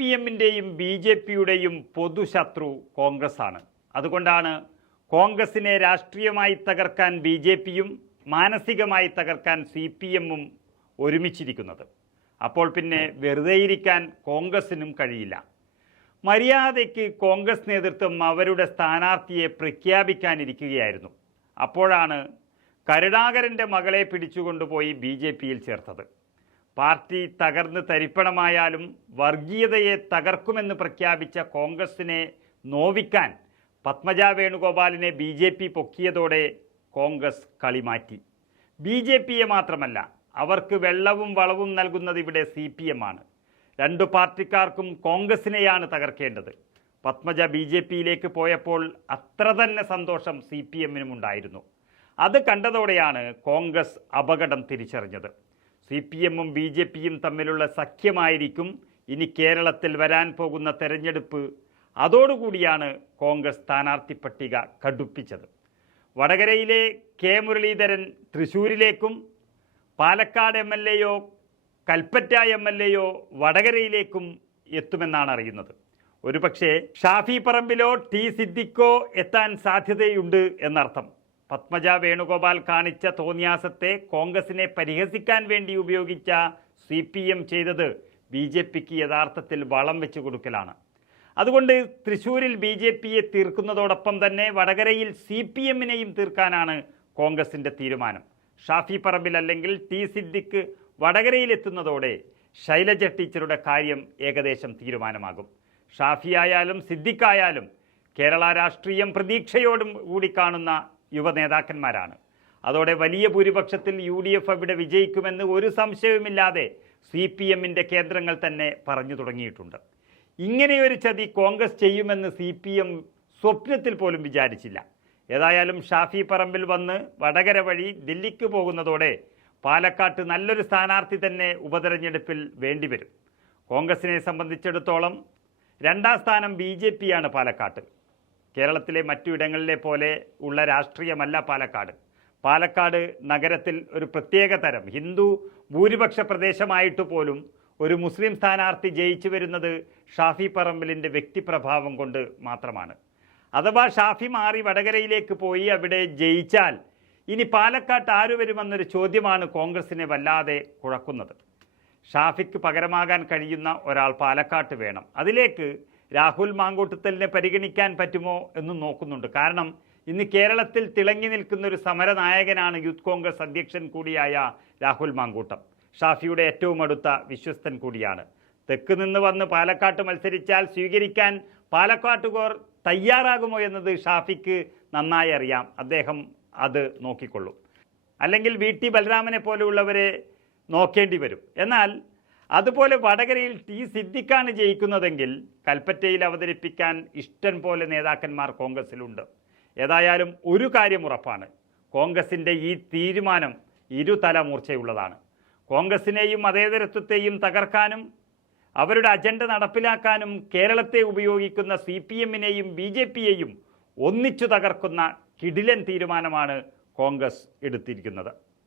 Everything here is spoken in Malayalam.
പി എമ്മിന്റെയും ബി ജെ പിയുടെയും പൊതുശത്രു കോൺഗ്രസ്സാണ്. അതുകൊണ്ടാണ് കോൺഗ്രസിനെ രാഷ്ട്രീയമായി തകർക്കാൻ ബി ജെ പിയും മാനസികമായി തകർക്കാൻ സി പി എമ്മും ഒരുമിച്ചിരിക്കുന്നത്. അപ്പോൾ പിന്നെ വെറുതെയിരിക്കാൻ കോൺഗ്രസിനും കഴിയില്ല. മര്യാദയ്ക്ക് കോൺഗ്രസ് നേതൃത്വം അവരുടെ സ്ഥാനാർത്ഥിയെ പ്രഖ്യാപിക്കാനിരിക്കുകയായിരുന്നു. അപ്പോഴാണ് കരുണാകരന്റെ മകളെ പിടിച്ചുകൊണ്ടുപോയി ബി ജെ പിയിൽ ചേർത്തത്. പാർട്ടി തകർന്ന് തരിപ്പണമായാലും വർഗീയതയെ തകർക്കുമെന്ന് പ്രഖ്യാപിച്ച കോൺഗ്രസിനെ നോവിക്കാൻ പത്മജ വേണുഗോപാലിനെ ബി ജെ പി പൊക്കിയതോടെ കോൺഗ്രസ് കളി മാറ്റി ബി ജെ പിയെ മാത്രമല്ല അവർക്ക് വെള്ളവും വളവും നൽകുന്നത് ഇവിടെ സി പി എം ആണ്. രണ്ടു പാർട്ടിക്കാർക്കും കോൺഗ്രസിനെയാണ് തകർക്കേണ്ടത്. പത്മജ ബി ജെ പിയിലേക്ക് പോയപ്പോൾ അത്ര തന്നെ സന്തോഷം സി പി എമ്മിനും ഉണ്ടായിരുന്നു അത് കണ്ടതോടെയാണ് കോൺഗ്രസ് അപകടം തിരിച്ചറിഞ്ഞത്. സി പി എമ്മും ബി ജെ പിയും തമ്മിലുള്ള സഖ്യമായിരിക്കും ഇനി കേരളത്തിൽ വരാൻ പോകുന്ന തെരഞ്ഞെടുപ്പ്. അതോടുകൂടിയാണ് കോൺഗ്രസ് സ്ഥാനാർത്ഥി പട്ടിക കടുപ്പിച്ചത്. വടകരയിലെ കെ മുരളീധരൻ തൃശൂരിലേക്കും പാലക്കാട് എം എൽ എയോ കൽപ്പറ്റ എം എൽ എയോ വടകരയിലേക്കും എത്തുമെന്നാണ് അറിയുന്നത്. ഒരുപക്ഷെ ഷാഫി പറമ്പിലോ ടി സിദ്ദിക്കോ എത്താൻ സാധ്യതയുണ്ട് എന്നർത്ഥം. പത്മജ വേണുഗോപാൽ കാണിച്ച തോന്നിയാസത്തെ കോൺഗ്രസിനെ പരിഹസിക്കാൻ വേണ്ടി ഉപയോഗിച്ച സി പി എം ചെയ്തത് ബി ജെ പിക്ക് യഥാർത്ഥത്തിൽ വളം വെച്ച് കൊടുക്കലാണ്. അതുകൊണ്ട് തൃശൂരിൽ ബി ജെ പിയെ തീർക്കുന്നതോടൊപ്പം തന്നെ വടകരയിൽ സി പി എമ്മിനെയും തീർക്കാനാണ് കോൺഗ്രസിന്റെ തീരുമാനം. ഷാഫി പറമ്പിൽ അല്ലെങ്കിൽ ടി സിദ്ദിഖ് വടകരയിലെത്തുന്നതോടെ ശൈലജ ടീച്ചറുടെ കാര്യം ഏകദേശം തീരുമാനമാകും. ഷാഫിയായാലും സിദ്ദിഖായാലും കേരള രാഷ്ട്രീയം പ്രതീക്ഷയോടും കൂടി കാണുന്ന യുവ നേതാക്കന്മാരാണ് അതോടെ വലിയ ഭൂരിപക്ഷത്തിൽ യു ഡി എഫ് അവിടെ വിജയിക്കുമെന്ന് ഒരു സംശയവുമില്ലാതെ സി പി എമ്മിന്റെ കേന്ദ്രങ്ങൾ തന്നെ പറഞ്ഞു തുടങ്ങിയിട്ടുണ്ട്. ഇങ്ങനെയൊരു ചതി കോൺഗ്രസ് ചെയ്യുമെന്ന് സി പി എം സ്വപ്നത്തിൽ പോലും വിചാരിച്ചില്ല. ഏതായാലും ഷാഫി പറമ്പിൽ വന്ന് വടകര വഴി ദില്ലിക്ക് പോകുന്നതോടെ പാലക്കാട്ട് നല്ലൊരു സ്ഥാനാർത്ഥി തന്നെ ഉപതെരഞ്ഞെടുപ്പിൽ വേണ്ടിവരും. കോൺഗ്രസിനെ സംബന്ധിച്ചിടത്തോളം രണ്ടാം സ്ഥാനം ബി ജെ പിയാണ് പാലക്കാട്ട്. കേരളത്തിലെ മറ്റു ഇടങ്ങളിലെ പോലെ ഉള്ള രാഷ്ട്രീയമല്ല പാലക്കാട്. പാലക്കാട് നഗരത്തിൽ ഒരു പ്രത്യേക തരം ഹിന്ദു ഭൂരിപക്ഷ പ്രദേശമായിട്ട് പോലും ഒരു മുസ്ലിം സ്ഥാനാർത്ഥി ജയിച്ചു വരുന്നത് ഷാഫി പറമ്പിലിന്റെ വ്യക്തിപ്രഭാവം കൊണ്ട് മാത്രമാണ്. അഥവാ ഷാഫി മാറി വടകരയിലേക്ക് പോയി അവിടെ ജയിച്ചാൽ ഇനി പാലക്കാട്ട് ആര് വരുമെന്നൊരു ചോദ്യമാണ് കോൺഗ്രസിനെ വല്ലാതെ കുഴക്കുന്നത്. ഷാഫിക്ക് പകരമാകാൻ കഴിയുന്ന ഒരാൾ പാലക്കാട്ട് വേണം. അതിലേക്ക് രാഹുൽ മാങ്കൂട്ടത്തലിനെ പരിഗണിക്കാൻ പറ്റുമോ എന്ന് നോക്കുന്നുണ്ട്. കാരണം ഇന്ന് കേരളത്തിൽ തിളങ്ങി നിൽക്കുന്ന ഒരു സമരനായകനാണ് യൂത്ത് കോൺഗ്രസ് അധ്യക്ഷൻ കൂടിയായ രാഹുൽ മാങ്കൂട്ടം. ഷാഫിയുടെ ഏറ്റവും അടുത്ത വിശ്വസ്തൻ കൂടിയാണ്. തെക്ക് നിന്ന് വന്ന് പാലക്കാട്ട് മത്സരിച്ചാൽ സ്വീകരിക്കാൻ പാലക്കാട്ടുകാർ തയ്യാറാകുമോ എന്നത് ഷാഫിക്ക് നന്നായി അറിയാം. അദ്ദേഹം അത് നോക്കിക്കൊള്ളും. അല്ലെങ്കിൽ വി ടി ബലരാമനെ പോലെയുള്ളവരെ നോക്കേണ്ടി വരും. എന്നാൽ അതുപോലെ വടകരയിൽ ടി സിദ്ദിഖാണ് ജയിക്കുന്നതെങ്കിൽ കൽപ്പറ്റയിൽ അവതരിപ്പിക്കാൻ ഇഷ്ടം പോലെ നേതാക്കന്മാർ കോൺഗ്രസിലുണ്ട്. ഏതായാലും ഒരു കാര്യം ഉറപ്പാണ്. കോൺഗ്രസിന്റെ ഈ തീരുമാനം ഇരുതല മൂർച്ചയുള്ളതാണ്. കോൺഗ്രസിനെയും മതേതരത്വത്തെയും തകർക്കാനും അവരുടെ അജണ്ട നടപ്പിലാക്കാനും കേരളത്തെ ഉപയോഗിക്കുന്ന സി പി എമ്മിനെയും ബി ജെ പിയെയും ഒന്നിച്ചു തകർക്കുന്ന കിടിലൻ തീരുമാനമാണ് കോൺഗ്രസ് എടുത്തിരിക്കുന്നത്.